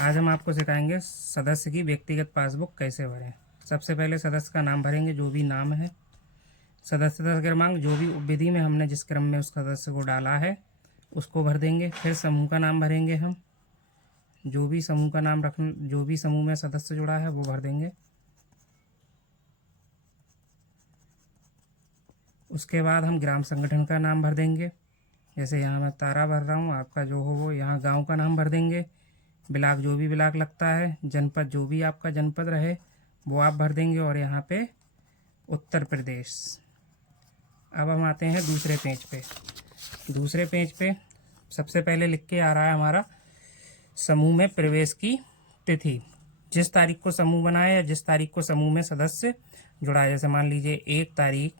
आज हम आपको सिखाएंगे सदस्य की व्यक्तिगत पासबुक कैसे भरें। सबसे पहले सदस्य का नाम भरेंगे, जो भी नाम है। सदस्यता क्रमांक, जो भी विधि में हमने जिस क्रम में उस सदस्य को डाला है उसको भर देंगे। फिर समूह का नाम भरेंगे हम, जो भी समूह का नाम जो भी समूह में सदस्य जुड़ा है वो भर देंगे। उसके बाद हम ग्राम संगठन का नाम भर देंगे। जैसे यहाँ मैं तारा भर रहा हूँ, आपका जो हो वो। यहाँ गांव का नाम भर देंगे। ब्लॉक, जो भी ब्लॉक लगता है। जनपद, जो भी आपका जनपद रहे वो आप भर देंगे। और यहाँ पे उत्तर प्रदेश। अब हम आते हैं दूसरे पेज पे। दूसरे पेज पे सबसे पहले लिख के आ रहा है हमारा समूह में प्रवेश की तिथि। जिस तारीख को समूह बनाया या जिस तारीख को समूह में सदस्य जुड़ा है। जैसे मान लीजिए 1 तारीख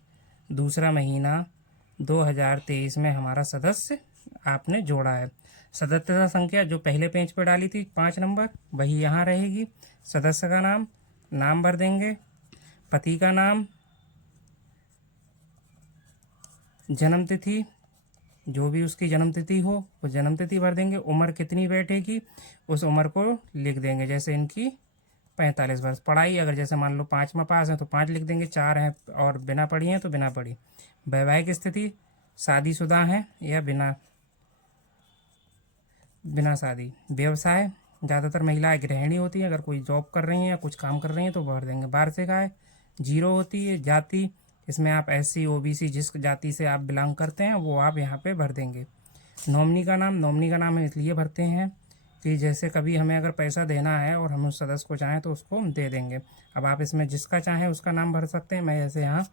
दूसरा महीना 2023 में हमारा सदस्य आपने जोड़ा है। सदस्यता संख्या जो पहले पेज पर डाली थी 5 नंबर, वही यहाँ रहेगी। सदस्य का नाम भर देंगे। पति का नाम, जन्म तिथि, जो भी उसकी जन्म तिथि हो वो जन्म तिथि भर देंगे। उम्र कितनी बैठेगी उस उम्र को लिख देंगे। जैसे इनकी 45 वर्ष। पढ़ाई, अगर जैसे मान लो 5वां पास है तो 5 लिख देंगे। 4 हैं और बिना पढ़ी हैं तो बिना पढ़ी। वैवाहिक स्थिति, शादीशुदा हैं या बिना शादी। व्यवसाय, ज़्यादातर महिलाएं गृहिणी होती हैं। अगर कोई जॉब कर रही हैं या कुछ काम कर रही हैं तो भर देंगे। वार्षिक आय 0 होती है। जाति, इसमें आप SC OBC जिस जाति से आप बिलोंग करते हैं वो आप यहाँ पे भर देंगे। नॉमिनी का नाम हम इसलिए भरते हैं कि जैसे कभी हमें अगर पैसा देना है और हम उस सदस्य को चाहें तो उसको हम दे देंगे। अब आप इसमें जिसका चाहें उसका नाम भर सकते हैं। मैं जैसे यहाँ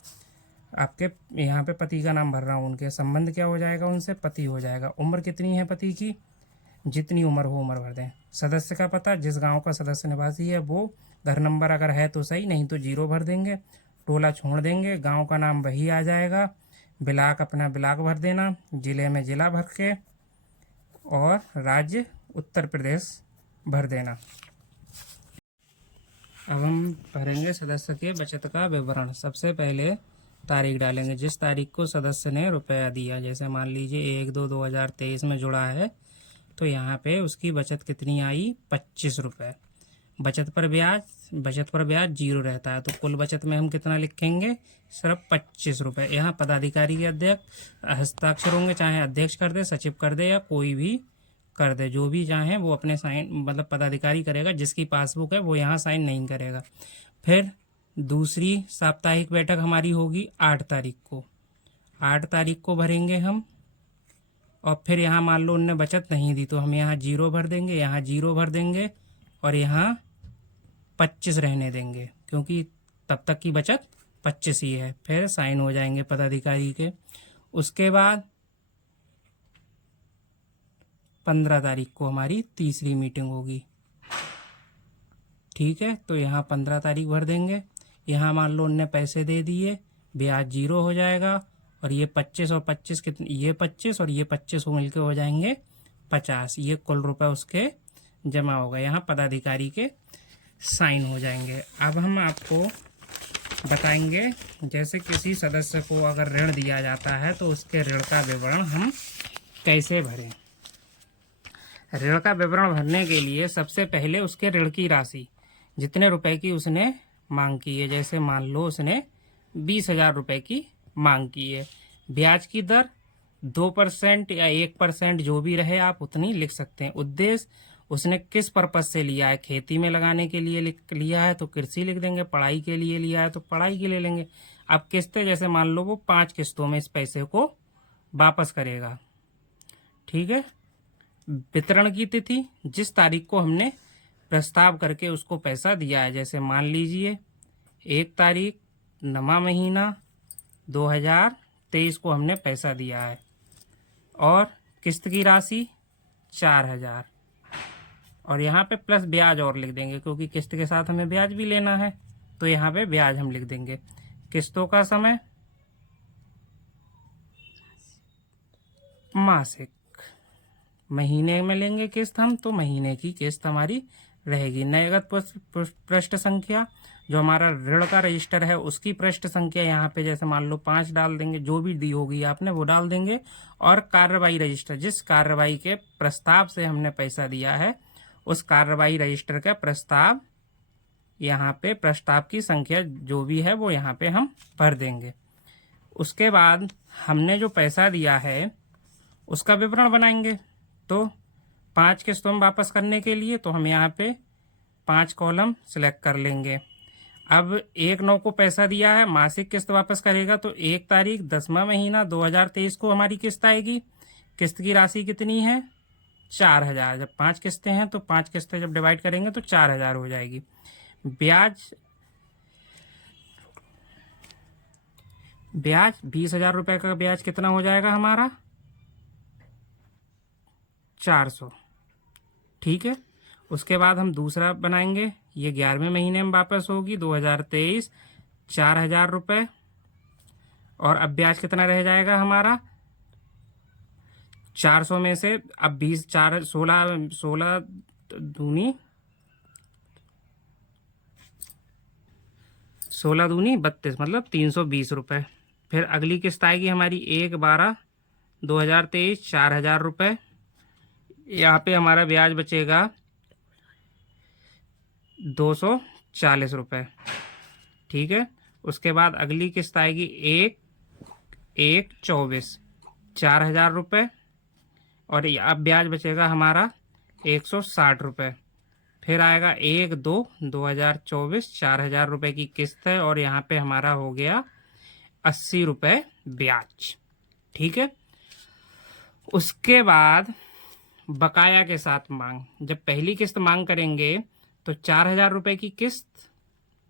आपके यहाँ पे पति का नाम भर रहा हूँ। उनके संबंध क्या हो जाएगा, उनसे पति हो जाएगा। उम्र कितनी है पति की, जितनी उम्र हो उम्र भर दें। सदस्य का पता, जिस गांव का सदस्य निवासी है वो। घर नंबर अगर है तो सही, नहीं तो 0 भर देंगे। टोला छोड़ देंगे, गांव का नाम वही आ जाएगा। ब्लॉक अपना ब्लॉक भर देना, जिले में जिला भर के, और राज्य उत्तर प्रदेश भर देना। अब हम भरेंगे सदस्य के बचत का विवरण। सबसे पहले तारीख डालेंगे, जिस तारीख को सदस्य ने रुपया दिया। जैसे मान लीजिए 1/2/2023 में जुड़ा है तो यहाँ पे उसकी बचत कितनी आई, 25 रुपये। बचत पर ब्याज 0 रहता है तो कुल बचत में हम कितना लिखेंगे, सिर्फ 25 रुपये। यहाँ पदाधिकारी के अध्यक्ष हस्ताक्षर होंगे, चाहे अध्यक्ष कर दे, सचिव कर दे या कोई भी कर दे। जो भी चाहे वो अपने साइन, मतलब पदाधिकारी करेगा। जिसकी पासबुक है वो यहाँ साइन नहीं करेगा। फिर दूसरी साप्ताहिक बैठक हमारी होगी 8 तारीख को। 8 तारीख को भरेंगे हम। और फिर यहाँ मान लो उनने बचत नहीं दी तो हम यहाँ 0 भर देंगे, यहाँ 0 भर देंगे और यहाँ 25 रहने देंगे, क्योंकि तब तक की बचत 25 ही है। फिर साइन हो जाएंगे पदाधिकारी के। उसके बाद 15 तारीख को हमारी तीसरी मीटिंग होगी। ठीक है, तो यहाँ 15 तारीख भर देंगे। यहाँ मान लो उनने पैसे दे दिए, ब्याज 0 हो जाएगा। और ये 25 और 25 कितने, ये 25 और ये 25 को मिलके हो जाएंगे 50। ये कुल रुपए उसके जमा होगा। यहाँ पदाधिकारी के साइन हो जाएंगे। अब हम आपको बताएंगे, जैसे किसी सदस्य को अगर ऋण दिया जाता है तो उसके ऋण का विवरण हम कैसे भरें। ऋण का विवरण भरने के लिए सबसे पहले उसके ऋण की राशि, जितने रुपए की उसने मांग की है। जैसे मान लो उसने 20,000 रुपये की मांग की है। ब्याज की दर 2% या 1%, जो भी रहे आप उतनी लिख सकते हैं। उद्देश्य, उसने किस पर्पज से लिया है। खेती में लगाने के लिए लिया है तो कृषि लिख देंगे। पढ़ाई के लिए लिया है तो पढ़ाई के लिए लेंगे। अब किस्तें, जैसे मान लो वो 5 किस्तों में इस पैसे को वापस करेगा। ठीक है। वितरण की तिथि, जिस तारीख को हमने प्रस्ताव करके उसको पैसा दिया है। जैसे मान लीजिए 1 तारीख 9वां महीना 2023 को हमने पैसा दिया है। और किस्त की राशि 4,000। और यहाँ पे प्लस ब्याज और लिख देंगे, क्योंकि किस्त के साथ हमें ब्याज भी लेना है तो यहाँ पे ब्याज हम लिख देंगे। किस्तों का समय मासिक, महीने में लेंगे किस्त हम तो महीने की किस्त हमारी रहेगी। नकद पृष्ठ संख्या, जो हमारा ऋण का रजिस्टर है उसकी पृष्ठ संख्या यहाँ पे जैसे मान लो 5 डाल देंगे, जो भी दी होगी आपने वो डाल देंगे। और कार्रवाई रजिस्टर, जिस कार्रवाई के प्रस्ताव से हमने पैसा दिया है उस कार्रवाई रजिस्टर का प्रस्ताव, यहाँ पे प्रस्ताव की संख्या जो भी है वो यहाँ पे हम भर देंगे। उसके बाद हमने जो पैसा दिया है उसका विवरण बनाएंगे। तो 5 किस्तों में वापस करने के लिए तो हम यहाँ पे 5 कॉलम सिलेक्ट कर लेंगे। अब 1/9 को पैसा दिया है, मासिक किस्त वापस करेगा तो 1 तारीख 10वां महीना 2023 को हमारी किस्त आएगी। किस्त की राशि कितनी है? 4000। जब 5 किस्तें हैं तो 5 किस्तें जब डिवाइड करेंगे तो 4000 हो जाएगी। ब्याज 20,000 रुपये का ब्याज कितना हो जाएगा हमारा? 400। ठीक है। उसके बाद हम दूसरा बनाएंगे, ये 11वें महीने में वापस होगी 2023, 4000 रुपये। और अब ब्याज कितना रह जाएगा हमारा? 400 में से अब 16 दूनी 32, मतलब 320 रुपये। फिर अगली किस्त आएगी हमारी 1/12/2023, 4000 रुपये। यहाँ पे हमारा ब्याज बचेगा 240 रुपये। ठीक है। उसके बाद अगली किस्त आएगी 1/1/24, 4000 रुपये। और अब ब्याज बचेगा हमारा 160 रुपये। फिर आएगा 1/2/2024, 4000 रुपये की किस्त है और यहाँ पे हमारा हो गया 80 रुपये ब्याज। ठीक है। उसके बाद बकाया के साथ मांग, जब पहली किस्त मांग करेंगे तो 4000 रुपये की किस्त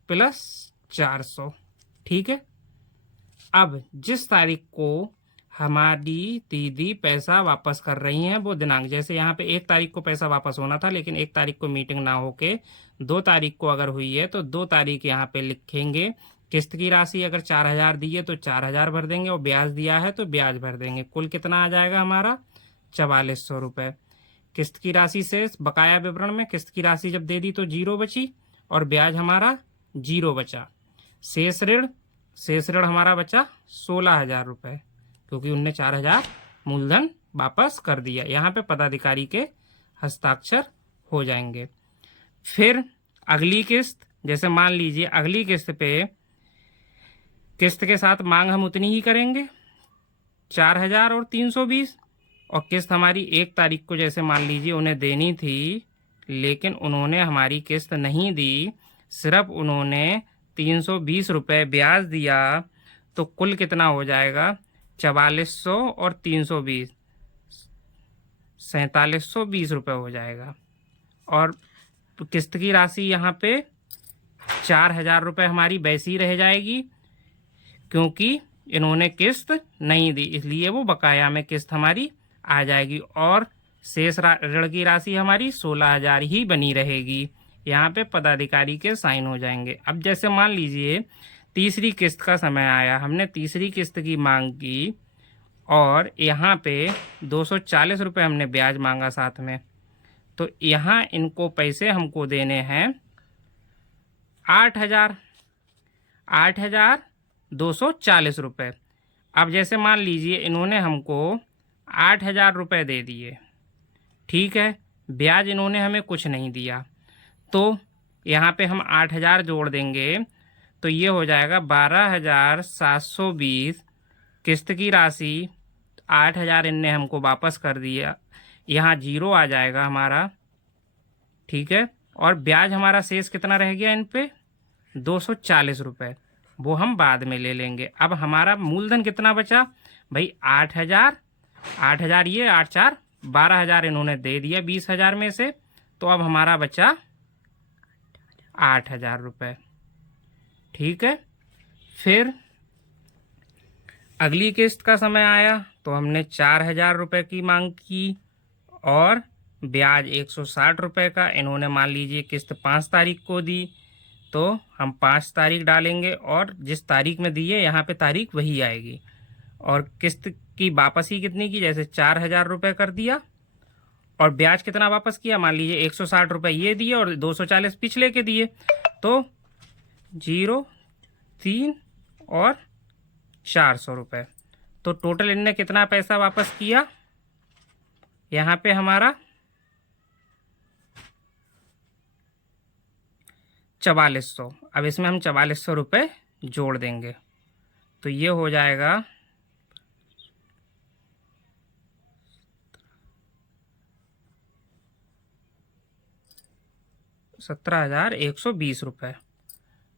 प्लस 400। ठीक है। अब जिस तारीख को हमारी दीदी पैसा वापस कर रही हैं वो दिनांक, जैसे यहाँ पे 1 तारीख को पैसा वापस होना था लेकिन 1 तारीख को मीटिंग ना होके 2 तारीख को अगर हुई है तो 2 तारीख यहाँ पे लिखेंगे। किस्त की राशि अगर 4000 दी है तो 4000 भर देंगे और ब्याज दिया है तो ब्याज भर देंगे। कुल कितना आ जाएगा हमारा? 4400 रुपये। किस्त की राशि से बकाया विवरण में किस्त की राशि जब दे दी तो 0 बची और ब्याज हमारा 0 बचा। शेष ऋण हमारा बचा 16,000 रुपये, क्योंकि उनने 4000 मूलधन वापस कर दिया। यहाँ पे पदाधिकारी के हस्ताक्षर हो जाएंगे। फिर अगली किस्त, जैसे मान लीजिए अगली किस्त पे किस्त के साथ मांग हम उतनी ही करेंगे 4000 और 320। और किस्त हमारी 1 तारीख को जैसे मान लीजिए उन्हें देनी थी लेकिन उन्होंने हमारी किस्त नहीं दी, सिर्फ उन्होंने 320 रुपये ब्याज दिया। तो कुल कितना हो जाएगा? 4400 और 320, 4720 रुपये हो जाएगा। और किस्त की राशि यहाँ पे 4000 रुपये हमारी वैसी ही रह जाएगी क्योंकि इन्होंने किस्त नहीं दी, इसलिए वो बकाया में किस्त हमारी आ जाएगी। और शेष ऋण की राशि हमारी 16,000 ही बनी रहेगी। यहाँ पे पदाधिकारी के साइन हो जाएंगे। अब जैसे मान लीजिए तीसरी किस्त का समय आया, हमने तीसरी किस्त की मांग की और यहाँ पे 240 रुपये हमने ब्याज मांगा साथ में। तो यहाँ इनको पैसे हमको देने हैं 8,240 रुपये। अब जैसे मान लीजिए इन्होंने हमको 8,000 रुपये दे दिए, ठीक है, ब्याज इन्होंने हमें कुछ नहीं दिया, तो यहाँ पे हम 8,000 जोड़ देंगे तो ये हो जाएगा 12,720। किस्त की राशि 8,000 इनने हमको वापस कर दिया, यहाँ 0 आ जाएगा हमारा। ठीक है। और ब्याज हमारा शेष कितना रह गया इन पे? 240 रुपये, वो हम बाद में ले लेंगे। अब हमारा मूलधन कितना बचा भाई? 8,000 ये 8 4 12,000 इन्होंने दे दिया 20,000 में से, तो अब हमारा बचा 8,000 रुपये। ठीक है। फिर अगली किस्त का समय आया तो हमने 4,000 रुपये की मांग की और ब्याज 160 रुपये का। इन्होंने मान लीजिए किस्त 5 तारीख को दी तो हम 5 तारीख डालेंगे और जिस तारीख में दी है यहाँ पे तारीख वही आएगी। और किस्त की वापसी कितनी की? जैसे 4,000 रुपये कर दिया और ब्याज कितना वापस किया? मान लीजिए 160 रुपये ये दिए और 240 पिछले के दिए, तो 0 3 और 400 रुपये। तो टोटल इनने कितना पैसा वापस किया? यहाँ पे हमारा 4400। अब इसमें हम 4400 रुपये जोड़ देंगे तो ये हो जाएगा 17,120 रुपये।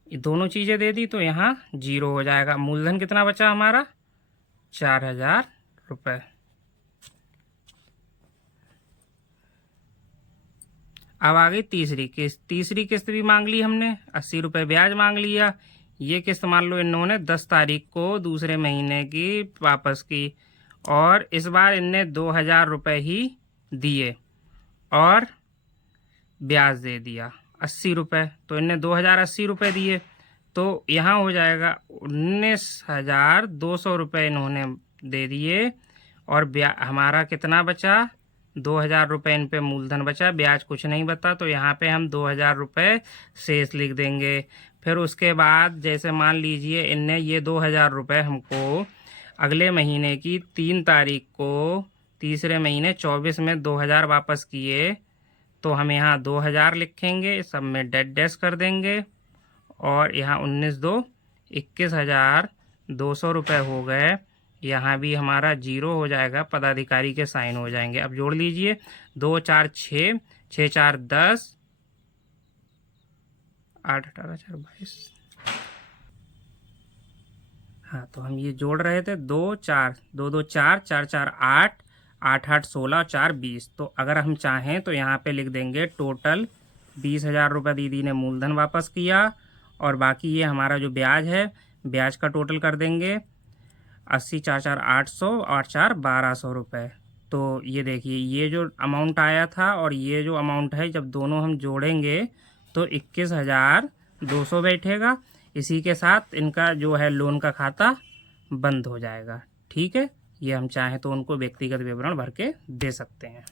ये दोनों चीज़ें दे दी तो यहाँ 0 हो जाएगा। मूलधन कितना बचा हमारा? 4,000 रुपये। अब आ गई तीसरी किस्त। तीसरी किस्त भी मांग ली हमने, 80 रुपये ब्याज मांग लिया। ये किस्त मान लो इन्होंने 10 तारीख को दूसरे महीने की वापस की और इस बार इनने 2,000 रुपये ही दिए और ब्याज दे दिया 80 रुपये। तो इनने 2,080 रुपये दिए तो यहाँ हो जाएगा 19,200 रुपये इन्होंने दे दिए और हमारा कितना बचा? 2,000 रुपये इन पे मूलधन बचा, ब्याज कुछ नहीं बता तो यहाँ पे हम 2,000 रुपये शेष लिख देंगे। फिर उसके बाद जैसे मान लीजिए इनने ये 2,000 रुपये हमको अगले महीने की 3 तारीख को तीसरे महीने 24 में 2,000 वापस किए तो हम यहाँ 2,000 लिखेंगे, सब में डैश कर देंगे और यहाँ 19 2 21,200 रुपये हो गए। यहाँ भी हमारा 0 हो जाएगा, पदाधिकारी के साइन हो जाएंगे। अब जोड़ लीजिए 2 4 6 6 4 10 8 18 4 22। हाँ तो हम ये जोड़ रहे थे 2 4 2 2 4 4 4 8 8 8 16 4 20। तो अगर हम चाहें तो यहाँ पे लिख देंगे टोटल 20,000 रुपये दीदी ने मूलधन वापस किया और बाकी ये हमारा जो ब्याज है ब्याज का टोटल कर देंगे 80 4 4 800 8 4 1,200 रुपये। तो ये देखिए ये जो अमाउंट आया था और ये जो अमाउंट है जब दोनों हम जोड़ेंगे तो 21,200 बैठेगा। इसी के साथ इनका जो है लोन का खाता बंद हो जाएगा। ठीक है, ये हम चाहें तो उनको व्यक्तिगत विवरण भर के दे सकते हैं।